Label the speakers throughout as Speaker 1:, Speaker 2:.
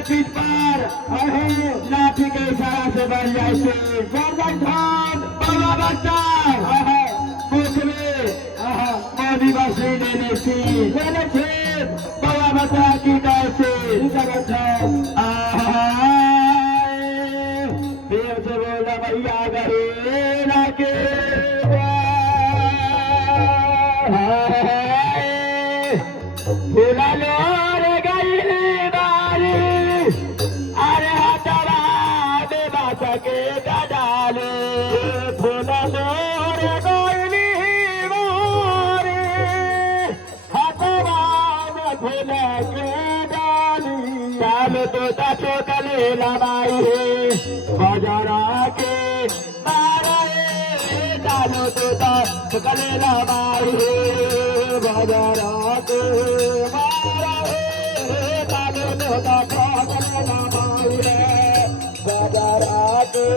Speaker 1: चीज़ पर। लाठी के इशारा से बढ़ जाए थे।
Speaker 2: गर्दन खान
Speaker 1: बाबा बच्चन कुछ मोदी बसी लेने थी
Speaker 2: लेने थे
Speaker 1: बाबा बच्चन की गाय से। हाँ, हाँ। फिर से बोला, भैया, गरीब के डाली चालो तो ताचो कले लबाई बाजारा के बारे चालो तो ताचो कले लबाई
Speaker 2: बाजारा के बारे चालो तो ताचो कले लबाई बाजारा के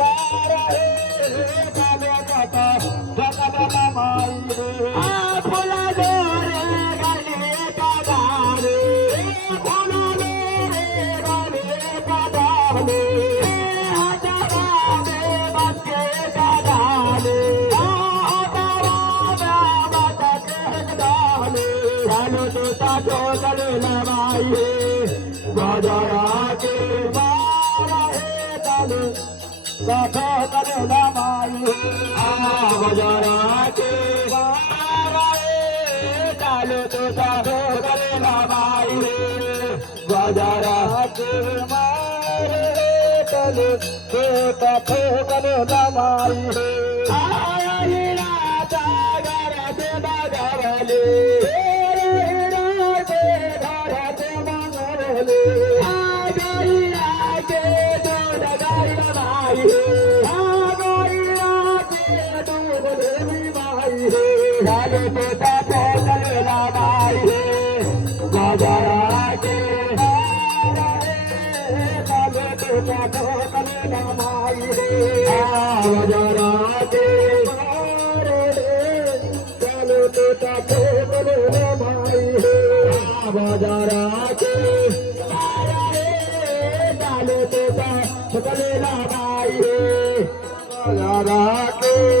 Speaker 2: बारे चालो तो ताचो कले लबाई
Speaker 1: आ হইলে গজরাকে
Speaker 2: তালে কত করে দামাই
Speaker 1: গজরাকে তালে তো কত করে দামাই গজরাকে
Speaker 2: তালে তো কত করে দামাই
Speaker 1: करे लवाई बाजारा के
Speaker 2: तो साथो करे लवाई
Speaker 1: बाजारा के
Speaker 2: चलो तो साथो करे लवाई
Speaker 1: के तो साथो करे लवाई
Speaker 2: बाजारा के